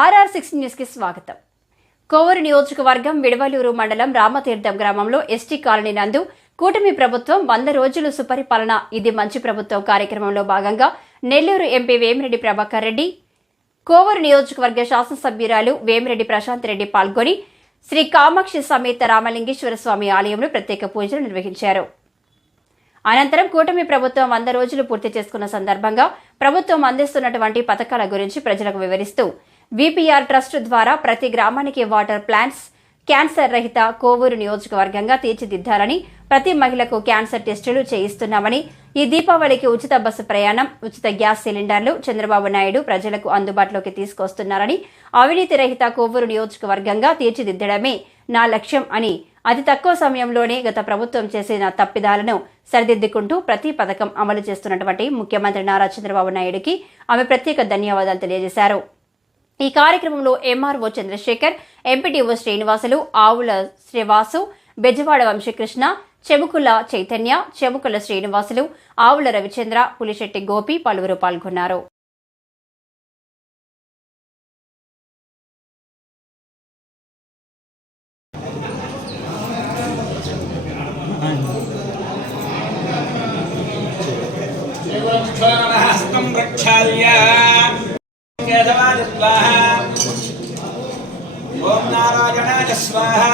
RR six న్యూస్కి స్వాగతం. కోవూరు నియోజకవర్గం విడవలూరు మండలం రామతీర్థం గ్రామంలో ఎస్టీ కాలనీ నందు కూటమి ప్రభుత్వం వంద రోజులు సుపరిపాలన ఇది మంచి ప్రభుత్వం కార్యక్రమంలో భాగంగా నెల్లూరు ఎంపీ వేమిరెడ్డి ప్రభాకర్ రెడ్డి కోవూరు నియోజకవర్గ శాసనసభ్యురాలు వేమిరెడ్డి ప్రశాంత్ రెడ్డి పాల్గొని శ్రీ కామాక్షి సమేత రామలింగేశ్వర స్వామి ఆలయంలో ప్రత్యేక పూజలు నిర్వహించారు. అనంతరం కూటమి ప్రభుత్వం వంద రోజులు పూర్తి చేసుకున్న సందర్భంగా ప్రభుత్వం అందిస్తున్నటువంటి పథకాల గురించి ప్రజలకు వివరిస్తూ విపిఆర్ ట్రస్ట్ ద్వారా ప్రతి గ్రామానికి వాటర్ ప్లాంట్స్ క్యాన్సర్ రహిత కోవూరు నియోజకవర్గంగా తీర్చిదిద్దాలని ప్రతి మహిళకు క్యాన్సర్ టెస్టులు చేయిస్తున్నామని ఈ దీపావళికి ఉచిత బస్సు ప్రయాణం ఉచిత గ్యాస్ సిలిండర్లు చంద్రబాబు నాయుడు ప్రజలకు అందుబాటులోకి తీసుకొస్తున్నారని అవినీతి రహిత కోవూరు నియోజకవర్గంగా తీర్చిదిద్దడమే నా లక్ష్యం అని అతి తక్కువ సమయంలోనే గత ప్రభుత్వం చేసిన తప్పిదాలను సరిదిద్దుకుంటూ ప్రతి పథకం అమలు చేస్తున్నటువంటి ముఖ్యమంత్రి నారా చంద్రబాబు నాయుడుకి ఆమె ప్రత్యేక ధన్యవాదాలు తెలియజేశారు. ఈ కార్యక్రమంలో ఎంఆర్ఓ చంద్రశేఖర్ ఎంపీటీఓ శ్రీనివాసులు ఆవుల శ్రీవాసు బెజవాడ వంశకృష్ణ చెముకుల చైతన్య చెముకుల శ్రీనివాసులు ఆవుల రవిచంద్ర పులిశెట్టి గోపి పలువురు పాల్గొన్నారు. स्वाहा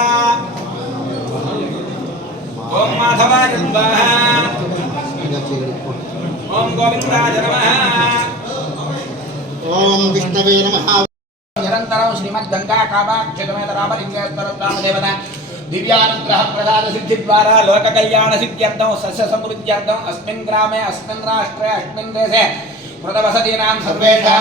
ओम माधवाय नमः ओम गोविंदाय नमः ओम विष्णवे नमः निरन्तरं श्रीमद्गङ्गाकापाक्षितमेतरामलिङ्गेश्वरब्रह्मदेवता दिव्यानुग्रह प्रसाद सिद्धिद्वारा लोककल्याणसिद्ध्यर्थं सस्यसमृद्ध्यर्थम् अस्मिन् ग्रामे अस्मिन् राष्ट्रे अस्मिन् देशे कृतवसतीनां सर्वेषां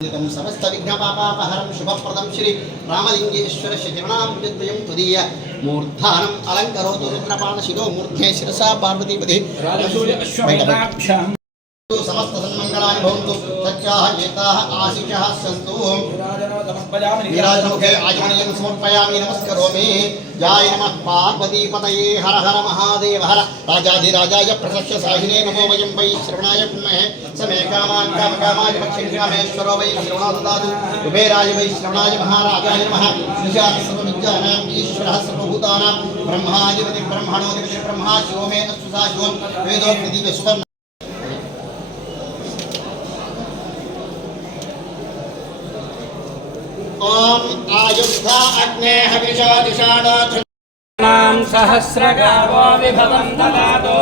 సమస్త విఘ్నపాపాపహరం శుభప్రదం శ్రీ రామలింగేశ్వర శరణామృతద్వయం త్వదీయ మూర్ధానం అలంకరోతు రుద్రపాణశిలో మూర్ధే శిరసా పార్వతీపతి సమస్త సన్మంగళాని భవంతు సత్యాః ఏతాః ఆశిషः సంతు विराजमुखे आजमनीयं समर्पयामि, नमस्करोमि। जाय पार्वतीपतये हर हर महादेव, हर राजाधिराजाय प्रसस्य साहिने नमो वयं वै श्रवणाय कुर्महे स मे कामान् कामकामाय पक्षिकामेश्वरो वै श्रवणो कुबेराय वै श्रवणाय महाराजाय नमः। निशासर्वविद्यानाम् ईश्वरः सर्वभूतानां ब्रह्माधिपतिर्ब्रह्मणोऽधिपतिर्ब्रह्मा शिवो मे अस्तु सा शिवं वेदोक्तिदिव्यसुपर्णः आयुष्वा अग्ने हविषा दिशाणां सहस्रगावो विभवं ददातु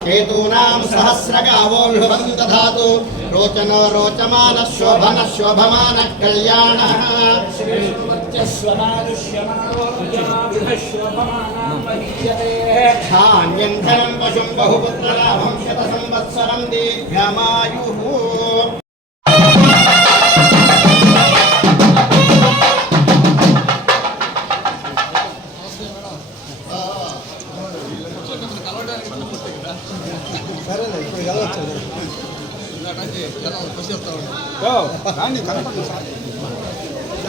हेतूनां सहस्रगावो विभवं ददातु रोचनो रोचमानः शोभनः शोभमानः कल्याणः धान्यन्धनं पशुं बहुपुत्रलाभं शतसंवत्सरं दीर्घमायुः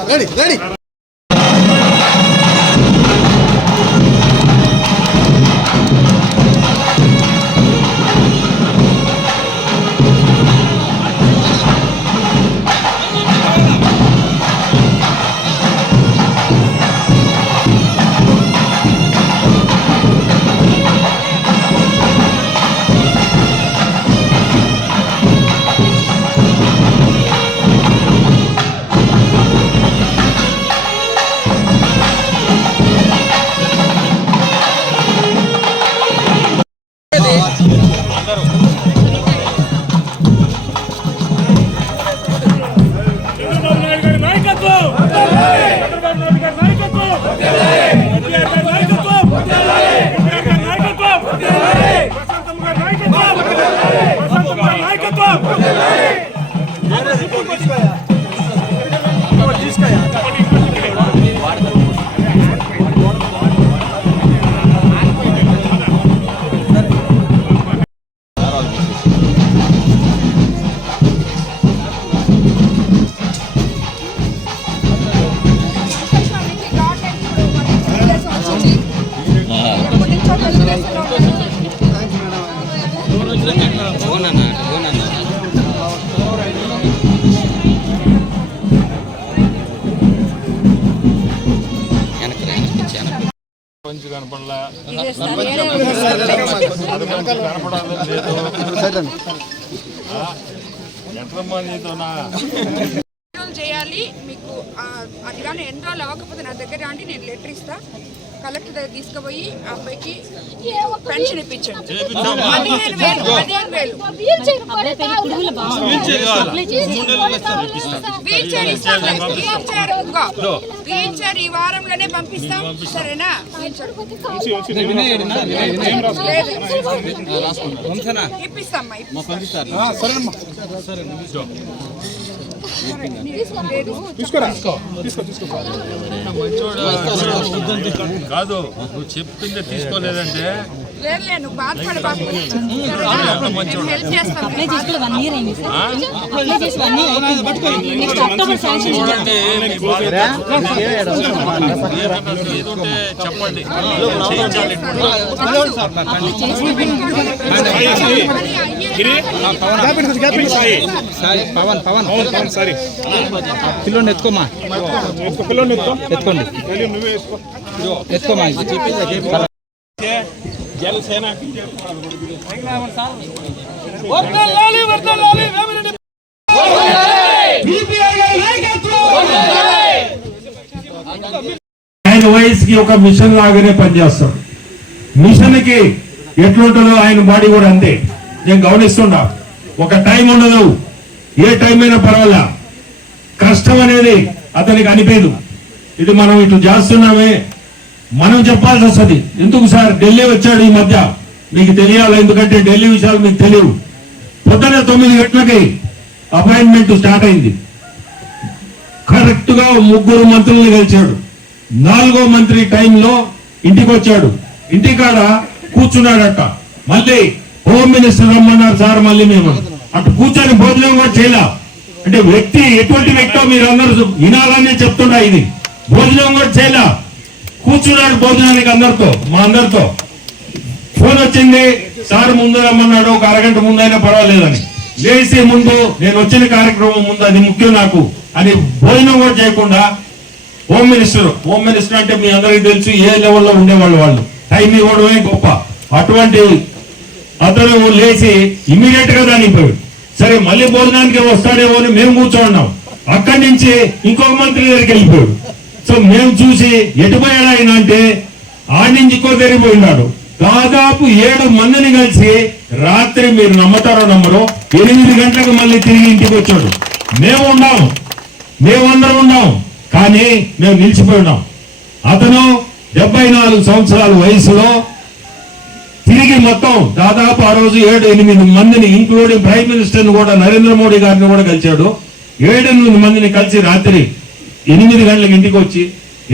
రెడీ రెడీ ఎట్లమ్మా నీతోనా ఎన్రోల్ చేయాలి మీకు అది కానీ ఎన్రోల్ అవ్వకపోతే నా దగ్గర రండి నేను లెటర్ ఇస్తా. కలెక్టర్ దగ్గర తీసుకుపోయి ఆ అబ్బాయికి పెన్షన్ ఇప్పించండి. పదిహేను వేలు పదిహేను వేలు. వీల్ చైర్ ఇస్తాం. వీల్ చైర్ ఇదిగో. వీల్ చైర్ ఈ వారంలోనే పంపిస్తాం. సరేనా? వీల్ చైర్ లేదు. ఇప్పిస్తాం. కాదు నువ్వు చెప్తుంటే తీసుకోలేదంటే లేదు నువ్వు బాధపడ బాబు సరేనా? నేను హెల్ప్ చేస్తాను అప్లై చేసి కూడా వన్ ఇయర్ అయింది సార్ అప్లై చేసి వన్ ఇయర్ అయిపోయింది నెక్స్ట్ అక్టోబర్ శాంక్షన్ చూడండి మీ బాధ ఏదన్నా ఏదో ఉంటే చెప్పండి చేయించాలి పవన్ పవన్ పవన్ సారీ పిల్లోని ఎత్తుకోమా పిల్లోని ఎత్తుకో ఎత్తుకోండి ఎత్తుకోమా ఆయన వయసుకి ఒక మిషన్ లాగానే పనిచేస్తాడు. మిషన్కి ఎట్లుంటుందో ఆయన బాడీ కూడా అంతే. నేను గమనిస్తుండా ఒక టైం ఉండదు. ఏ టైం అయినా పర్వాలా? కష్టం అనేది అతనికి అనిపించదు ఇది మనం ఇట్లా చేస్తున్నామే మనం చెప్పాల్సి వస్తుంది. ఎందుకు సార్? ఢిల్లీ వచ్చాడు ఈ మధ్య. మీకు తెలియాలి? ఎందుకంటే ఢిల్లీ విషయాలు మీకు తెలియవు. పొద్దున తొమ్మిది గంటలకి అపాయింట్మెంట్ స్టార్ట్ అయింది. కరెక్ట్గా ముగ్గురు మంత్రుల్ని గెలిచాడు నాలుగో మంత్రి టైంలో ఇంటికి వచ్చాడు ఇంటికాడ కూర్చున్నాడట. మళ్ళీ హోమ్ మినిస్టర్ రమ్మన్నారు సార్ మళ్ళీ మేము. అటు కూర్చొని భోజనం కూడా చేయలే. అంటే వ్యక్తి ఎటువంటి వ్యక్తో మీరు అందరూ వినాలనే చెప్తున్నా ఇది. భోజనం కూడా చేయలే. కూర్చున్నాడు భోజనానికి అందరితో మా అందరితో. ఫోన్ వచ్చింది సార్ ముందు రమ్మన్నాడు ఒక అరగంట ముందైనా పర్వాలేదని. లేచి ముందు నేను వచ్చిన కార్యక్రమం ముందు అది ముఖ్యం నాకు అని భోజనం కూడా చేయకుండా హోమ్ మినిస్టర్ హోమ్ మినిస్టర్ అంటే మీ అందరికీ తెలుసు ఏ లెవెల్లో ఉండేవాళ్ళు వాళ్ళు. టైం ఇవ్వడమే గొప్ప. అటువంటి అతను లేచి ఇమీడియట్గా దానికి సరే మళ్ళీ భోజనానికి వస్తాడేమో అని మేము కూర్చోన్నాం. అక్కడి నుంచి ఇంకొక మంత్రి దగ్గరికి వెళ్ళిపోయాడు. సో మేము చూసి ఎటుపోయాడు ఆయన అంటే ఆ నుంచి ఇంకో దగ్గరికి దాదాపు ఏడు మందిని కలిసి రాత్రి మీరు నమ్మతారో నమ్మరు ఎనిమిది గంటలకు మళ్ళీ తిరిగి ఇంటికి వచ్చాడు. మేము ఉన్నాం. మేమందరం ఉన్నాం. కానీ మేము నిలిచిపోయి ఉన్నాం అతను డెబ్బై నాలుగు సంవత్సరాల వయసులో తిరిగి మొత్తం దాదాపు ఆ రోజు ఏడు ఎనిమిది మందిని ఇంక్లూడింగ్ ప్రైమ్ మినిస్టర్ కూడా నరేంద్ర మోడీ గారిని కూడా కలిశాడు. ఏడు ఎనిమిది మందిని కలిసి రాత్రి ఎనిమిది గంటలకు ఇంటికి వచ్చి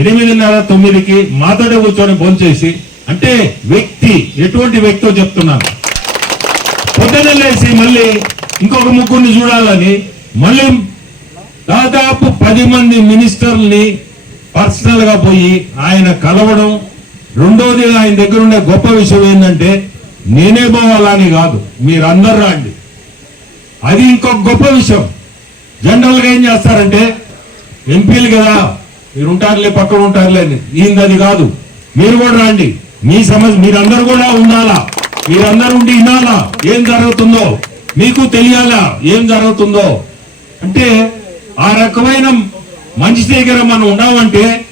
ఎనిమిదిన్నర తొమ్మిదికి మాతోటే కూర్చొని భోంచేసి అంటే వ్యక్తి ఎటువంటి వ్యక్తో చెప్తున్నాను. పొద్దున్న లేచి మళ్ళీ ఇంకొక ముగ్గురిని చూడాలని మళ్ళీ దాదాపు పది మంది మినిస్టర్ని పర్సనల్గా పోయి ఆయన కలవడం రెండోది ఆయన దగ్గర ఉండే గొప్ప విషయం ఏంటంటే నేనే పోవాలని కాదు మీరందరూ రండి. అది ఇంకొక గొప్ప విషయం. జనరల్గా ఏం చేస్తారంటే ఎంపీలు కదా మీరు ఉంటారులే పక్కన ఉంటారులే అని. ఈయనది అది కాదు. మీరు కూడా రండి. మీ సమస్య మీరందరూ కూడా ఉండాలా? మీరందరూ ఉండి వినాలా? ఏం జరుగుతుందో? మీకు తెలియాలా? ఏం జరుగుతుందో? అంటే ఆ రకమైన మంచి దగ్గర మనం ఉన్నామంటే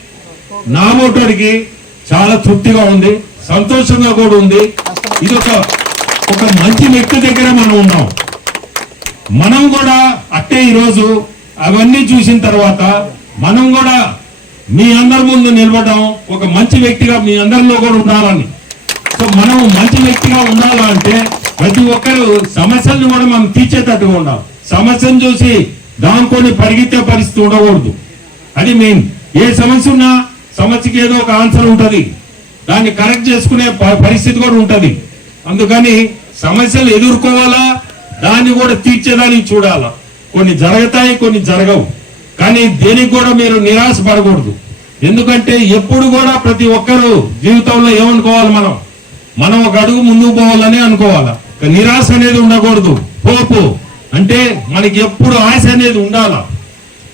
నా మోటార్కి చాలా తృప్తిగా ఉంది సంతోషంగా కూడా ఉంది. ఇది ఒక ఒక మంచి వ్యక్తి దగ్గర మనం ఉన్నాం. మనం కూడా అట్టే ఈరోజు అవన్నీ చూసిన తర్వాత మనం కూడా మీ అందరి ముందు నిలబడడం ఒక మంచి వ్యక్తిగా మీ అందరిలో కూడా ఉండాలని. సో మనం మంచి వ్యక్తిగా ఉండాలా అంటే ప్రతి ఒక్కరు సమస్యలను కూడా మనం తీర్చేటట్టుగా ఉండాలి. సమస్యను చూసి దాంకొని పరిగెత్తే పరిస్థితి ఉండకూడదు. అది మెయిన్. ఏ సమస్య ఉన్నా సమస్యకి ఏదో ఒక ఆన్సర్ ఉంటుంది. దాన్ని కరెక్ట్ చేసుకునే ప- పరిస్థితి కూడా ఉంటుంది. అందుకని సమస్యలు ఎదుర్కోవాలా దాన్ని కూడా తీర్చేదానికి చూడాలా. కొన్ని జరుగుతాయి కొన్ని జరగవు. కానీ దేనికి కూడా మీరు నిరాశ పడకూడదు. ఎందుకంటే ఎప్పుడు కూడా ప్రతి ఒక్కరూ జీవితంలో ఏమనుకోవాలి మనం? మనం ఒక అడుగు ముందుకు పోవాలని అనుకోవాలా. నిరాశ అనేది ఉండకూడదు. పోపు అంటే మనకి ఎప్పుడు ఆశ అనేది ఉండాలా?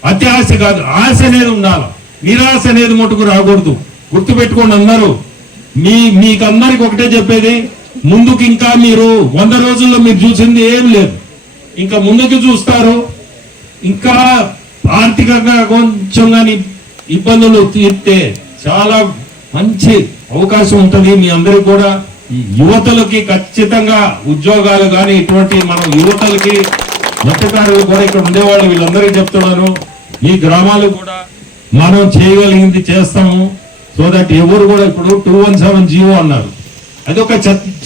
అతి ఆశ కాదు ఆశ అనేది ఉండాలా? నిరాశ అనేది మటుకు రాకూడదు. గుర్తుపెట్టుకోండి అందరూ మీ మీకందరికి ఒకటే చెప్పేది ముందుకు ఇంకా మీరు వంద రోజుల్లో మీరు చూసింది ఏం లేదు. ఇంకా ముందుకు చూస్తారు ఇంకా ఆర్థికంగా కొంచెం కానీ ఇబ్బందులు తీర్తే చాలా మంచి అవకాశం ఉంటుంది. మీ అందరికి కూడా యువతలకి ఖచ్చితంగా ఉద్యోగాలు కానీ ఇటువంటి మనం యువతలకి మత్స్యకారులు కూడా ఇక్కడ ఉండేవాళ్ళు వీళ్ళందరికీ చెప్తున్నాను. మీ గ్రామాలు కూడా మనం చేయగలిగింది చేస్తాము. సో దట్ ఎవరు కూడా ఇప్పుడు టూ వన్ సెవెన్ జీవో అన్నారు. అది ఒక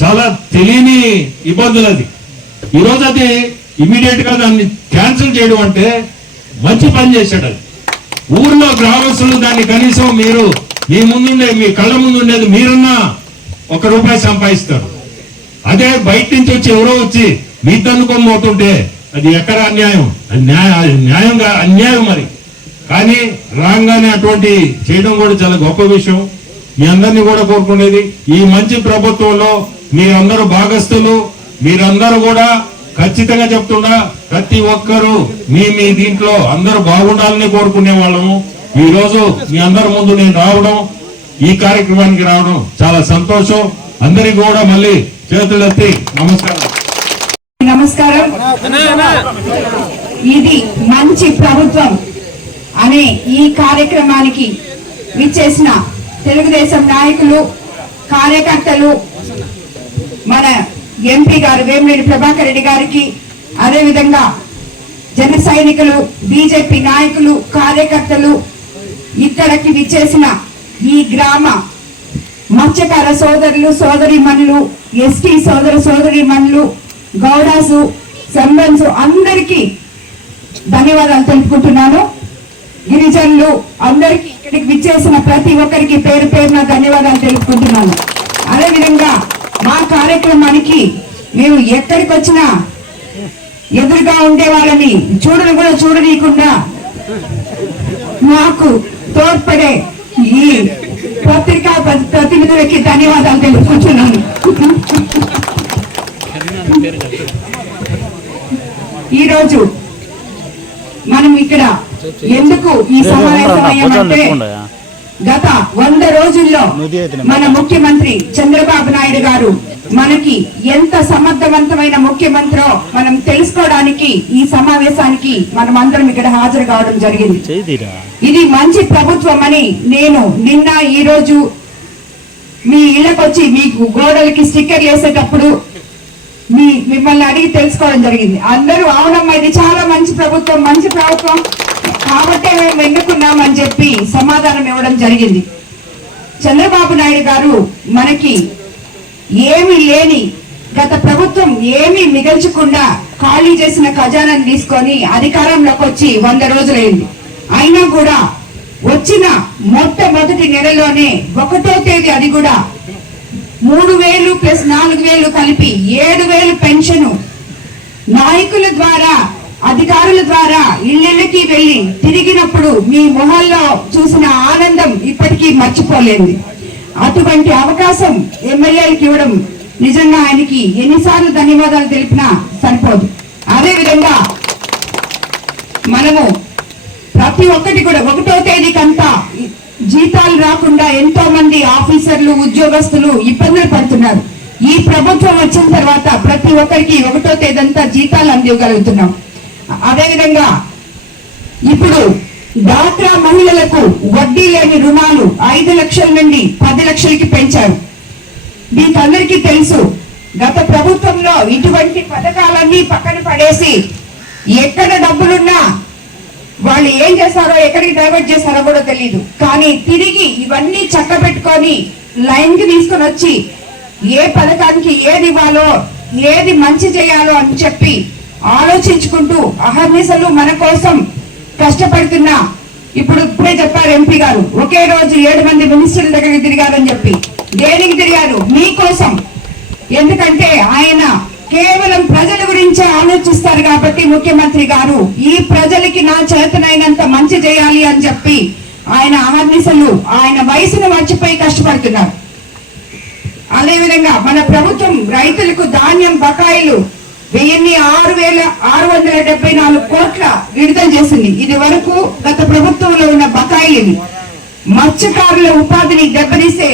చాలా తెలియని ఇబ్బందులు అది. ఈరోజు అది ఇమీడియట్గా దాన్ని క్యాన్సిల్ చేయడం అంటే మంచి పని చేశాడు అది. ఊర్లో గ్రామస్తులు దాన్ని కనీసం మీరు మీ ముందుండే మీ కళ్ళ ముందు ఉండేది మీరన్నా ఒక రూపాయి సంపాదిస్తారు. అదే బయట నుంచి వచ్చి ఎవరో వచ్చి మీ తన్నుకొని పోతుంటే అది ఎక్కడ అన్యాయం? న్యాయ అది న్యాయంగా అన్యాయం మరి. కానీ రాగానే అటువంటి చేయడం కూడా చాలా గొప్ప విషయం. మీ అందరినీ కూడా కోరుకునేది ఈ మంచి ప్రభుత్వంలో మీరందరూ భాగస్తులు మీరందరూ కూడా ఖచ్చితంగా చెప్తున్నా ప్రతి ఒక్కరూ మీ మీ దీంట్లో అందరూ బాగుండాలని కోరుకునే వాళ్ళము. ఈ రోజు మీ అందరి ముందు నేను రావడం ఈ కార్యక్రమానికి రావడం చాలా సంతోషం. అందరికి కూడా మళ్ళీ చేతులెత్తి నమస్కారం. నమస్కారం. ఇది మంచి ప్రభుత్వం. అనే ఈ కార్యక్రమానికి విచ్చేసిన తెలుగుదేశం నాయకులు కార్యకర్తలు మన ఎంపీ గారు వేమిరెడ్డి ప్రభాకర్ రెడ్డి గారికి అదేవిధంగా జన సైనికులు బీజేపీ నాయకులు కార్యకర్తలు ఇక్కడికి విచ్చేసిన ఈ గ్రామ మత్స్యకార సోదరులు సోదరి మనులు ఎస్టీ సోదర సోదరి మనులు గౌడాసు సంబన్స్ అందరికీ ధన్యవాదాలు తెలుపుకుంటున్నాను. గిరిజనులు అందరికీ ఇక్కడికి విచ్చేసిన ప్రతి ఒక్కరికి పేరు పేరున ధన్యవాదాలు తెలుపుకుంటున్నాను. అదేవిధంగా మా కార్యక్రమానికి మేము ఎక్కడికి వచ్చినా ఎదురుగా ఉండే వాళ్ళని చూడని కూడా చూడనీయకుండా మాకు తోడ్పడే ఈ పత్రికా ప్రతినిధులకి ధన్యవాదాలు తెలుపుకుంటున్నాను. ఈరోజు మనం ఇక్కడ ఎందుకు ఈ సమావేశమయ్యామంటే గత వంద రోజుల్లో మన ముఖ్యమంత్రి చంద్రబాబు నాయుడు గారు మనకి ఎంత సమర్థవంతమైన ముఖ్యమంత్రో మనం తెలుసుకోవడానికి ఈ సమావేశానికి మనం అందరం ఇక్కడ హాజరు కావడం జరిగింది. ఇది మంచి ప్రభుత్వం అని నేను నిన్న ఈ రోజు మీ ఇళ్ళకి వచ్చి మీకు గోడలకి స్టిక్కర్లు వేసేటప్పుడు మీ మిమ్మల్ని అడిగి తెలుసుకోవడం జరిగింది. అందరూ అవునమ్మా ఇది చాలా మంచి ప్రభుత్వం మంచి ప్రభుత్వం. కాబట్టే మేము ఎన్నుకున్నామని చెప్పి సమాధానం ఇవ్వడం జరిగింది. చంద్రబాబు నాయుడు గారు మనకి ఏమి లేని గత ప్రభుత్వం ఏమీ మిగల్చకుండా ఖాళీ చేసిన ఖజానాన్ని తీసుకొని అధికారంలోకి వచ్చి వంద రోజులైంది. అయినా కూడా వచ్చిన మొట్టమొదటి నెలలోనే ఒకటో తేదీ అది కూడా మూడు వేలు ప్లస్ నాలుగు వేలు కలిపి ఏడు వేలు పెన్షన్. నాయకుల ద్వారా అధికారుల ద్వారా ఇళ్ళకి వెళ్ళి తిరిగినప్పుడు మీ మొహల్లో చూసిన ఆనందం ఇప్పటికీ మర్చిపోలేదు అటువంటి అవకాశం ఎమ్మెల్యేలకు ఇవ్వడం నిజంగా ఆయనకి ఎన్నిసార్లు ధన్యవాదాలు తెలిపినా సరిపోదు. అదే విధంగా మనము ప్రతి ఒక్కటి కూడా ఒకటో తేదీకంతా జీతాలు రాకుండా ఎంతో మంది ఆఫీసర్లు ఉద్యోగస్తులు ఇబ్బందులు పడుతున్నారు. ఈ ప్రభుత్వం వచ్చిన తర్వాత ప్రతి ఒక్కరికి ఒకటో తేదంతా జీతాలు అందివ్వగలుగుతున్నాం. అదేవిధంగా ఇప్పుడు డాక్రా మహిళలకు వడ్డీ లేని రుణాలు ఐదు లక్షల నుండి పది లక్షలకి పెంచారు. మీకందరికీ తెలుసు గత ప్రభుత్వంలో ఇటువంటి పథకాలన్నీ పక్కన పడేసి ఎక్కడ డబ్బులున్నా వాళ్ళు ఏం చేస్తారో ఎక్కడికి డైవర్ట్ చేస్తారో కూడా తెలియదు కానీ తిరిగి ఇవన్నీ చక్క పెట్టుకొని లైన్కి తీసుకొని వచ్చి ఏ పథకానికి ఏది ఇవ్వాలో ఏది మంచి చేయాలో అని చెప్పి ఆలోచించుకుంటూ అహర్నిశలు మన కోసం కష్టపడుతున్న ఇప్పుడు ఇప్పుడే చెప్పారు ఎంపీ గారు ఒకే రోజు ఏడు మంది మినిస్టర్ల దగ్గరికి తిరిగారని చెప్పి. దేనికి తిరిగారు? మీకోసం. ఎందుకంటే ఆయన కేవలం ప్రజల గురించే ఆలోచిస్తారు కాబట్టి ముఖ్యమంత్రి గారు ఈ ప్రజలకి నా చేతనైనంత మంచి చేయాలి అని చెప్పి ఆయన అహర్నిశలు ఆయన వయసును మర్చిపోయి కష్టపడుతున్నారు. అదేవిధంగా మన ప్రభుత్వం రైతులకు ధాన్యం బకాయిలు వెయ్యిన్ని ఆరు వేల ఆరు వందల డెబ్బై నాలుగు కోట్ల విడుదల చేసింది. ఇది వరకు గత ప్రభుత్వంలో ఉన్న బకాయిలు మత్స్యకారుల ఉపాధిని దెబ్బతీసే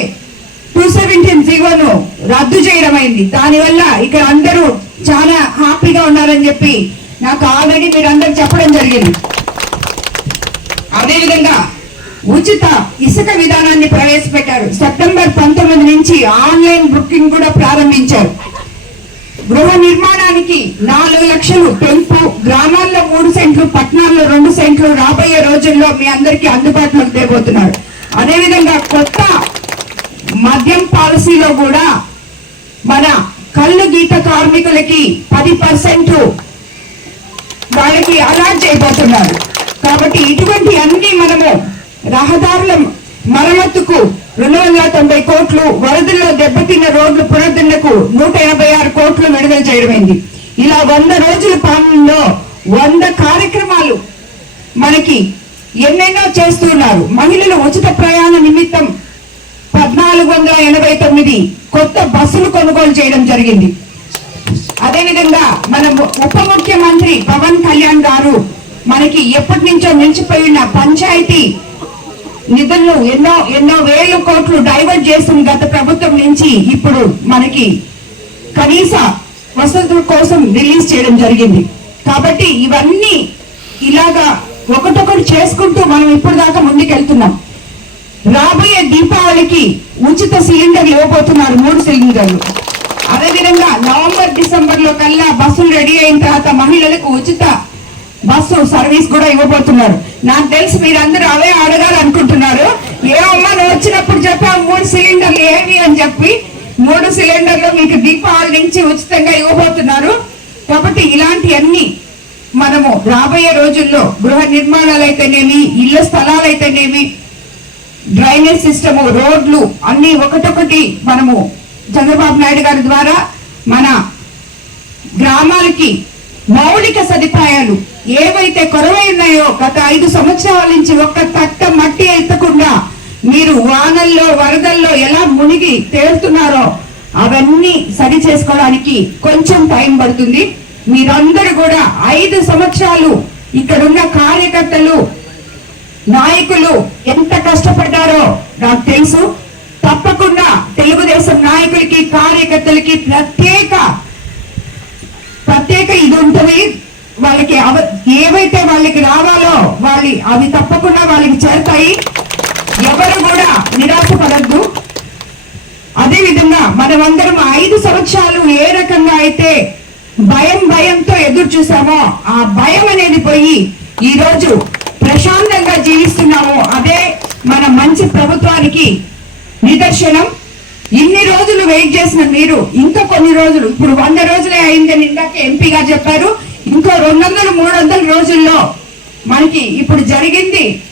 టూ సెవెంటీన్ జీవోను రద్దు చేయడం అయింది దానివల్ల ఇక్కడ అందరూ చాలా హ్యాపీగా ఉన్నారని చెప్పి నాకు ఆల్రెడీ మీరందరూ చెప్పడం జరిగింది. అదేవిధంగా ఉచిత ఇసుక విధానాన్ని ప్రవేశపెట్టారు. సెప్టెంబర్ పంతొమ్మిది నుంచి ఆన్లైన్ బుకింగ్ కూడా ప్రారంభించారు. గృహ నిర్మాణానికి నాలుగు లక్షలు పెంపు గ్రామాల్లో మూడు సెంట్లు పట్టణాల్లో రెండు సెంట్లు రాబోయే రోజుల్లో మీ అందరికీ అందుబాటులోకి తేబోతున్నారు. అదేవిధంగా కొత్త మద్యం పాలసీలో కూడా మన కళ్ళు గీత కార్మికులకి పది పర్సెంట్ వాళ్ళకి అలాట్ చేయబోతున్నారు. కాబట్టి ఇటువంటి అన్ని మనము రహదారుల మరమ్మతుకు రెండు వందల తొంభై కోట్లు వరదల్లో దెబ్బతిన్న రోడ్లు పునరుద్ధరణకు నూట ఎనభై ఆరు కోట్లు విడుదల చేయడమైంది. ఇలా వంద రోజుల పాలనలో వంద కార్యక్రమాలు మనకి ఎన్నెన్నో చేస్తున్నారు. మహిళలు ఉచిత ప్రయాణ నిమిత్తం పద్నాలుగు వందల ఎనభై తొమ్మిది కొత్త బస్సులు కొనుగోలు చేయడం జరిగింది. అదేవిధంగా మన ఉప ముఖ్యమంత్రి పవన్ కళ్యాణ్ గారు మనకి ఎప్పటి నుంచో నిలిచిపోయిన పంచాయతీ నిధులను ఎన్నో ఎన్నో వేల కోట్లు డైవర్ట్ చేసిన గత ప్రభుత్వం నుంచి ఇప్పుడు మనకి కనీస వసతుల కోసం రిలీజ్ చేయడం జరిగింది. కాబట్టి ఇవన్నీ ఇలాగా ఒకటొకటి చేసుకుంటూ మనం ఇప్పుడు దాకా ముందుకెళ్తున్నాం. రాబోయే దీపావళికి ఉచిత సిలిండర్లు ఇవ్వబోతున్నారు మూడు సిలిండర్లు. అదేవిధంగా నవంబర్ డిసెంబర్లో కల్లా బస్సులు రెడీ అయిన తర్వాత మహిళలకు ఉచిత బస్సు సర్వీస్ కూడా ఇవ్వబోతున్నారు. నాకు తెలిసి మీరందరూ అవే అడగాలనుకుంటున్నారు ఏమమ్మా నువ్వు వచ్చినప్పుడు చెప్పావు మూడు సిలిండర్లు ఏవి అని చెప్పి మూడు సిలిండర్లు మీకు దీపావళి నుంచి ఉచితంగా ఇవ్వబోతున్నారు. కాబట్టి ఇలాంటివన్నీ మనము రాబోయే రోజుల్లో గృహ నిర్మాణాలు అయితేనేమి ఇళ్ళ స్థలాలు అయితేనేమి డ్రైనేజ్ సిస్టమ్ రోడ్లు అన్ని ఒకటొకటి మనము చంద్రబాబు నాయుడు గారి ద్వారా మన గ్రామాలకి మౌలిక సదుపాయాలు ఏవైతే కొరవై ఉన్నాయో గత ఐదు సంవత్సరాల నుంచి ఒక్క తట్ట మట్టి ఎత్తకుండా మీరు వానల్లో వరదల్లో ఎలా మునిగి తేలుతున్నారో అవన్నీ సరి చేసుకోవడానికి కొంచెం టైం పడుతుంది. మీరందరూ కూడా ఐదు సంవత్సరాలు ఇక్కడున్న కార్యకర్తలు నాయకులు ఎంత కష్టపడ్డారో నాకు తెలుసు. తప్పకుండా తెలుగుదేశం నాయకులకి కార్యకర్తలకి ప్రత్యేక ప్రత్యేక ఇది ఉంటుంది. వాళ్ళకి అవ- ఏవైతే వాళ్ళకి రావాలో వాళ్ళి అవి తప్పకుండా వాళ్ళకి చేరుతాయి. ఎవరు కూడా నిరాశపడద్దు. అదే విధంగా మనమందరం ఐదు సంవత్సరాలు ఏ రకంగా అయితే భయం భయంతో ఎదురు చూసామో ఆ భయం అనేది పోయి ఈ రోజు ప్రశాంతంగా జీవిస్తున్నామో. అదే మన మంచి ప్రభుత్వానికి నిదర్శనం. ఇన్ని రోజులు వెయిట్ చేసిన మీరు ఇంకా కొన్ని రోజులు ఇప్పుడు వంద రోజులే అయిందని ఇందాక ఎంపీగా చెప్పారు. ఇంకో రెండు వందలు మూడు వందల రోజుల్లో మనకి ఇప్పుడు జరిగింది.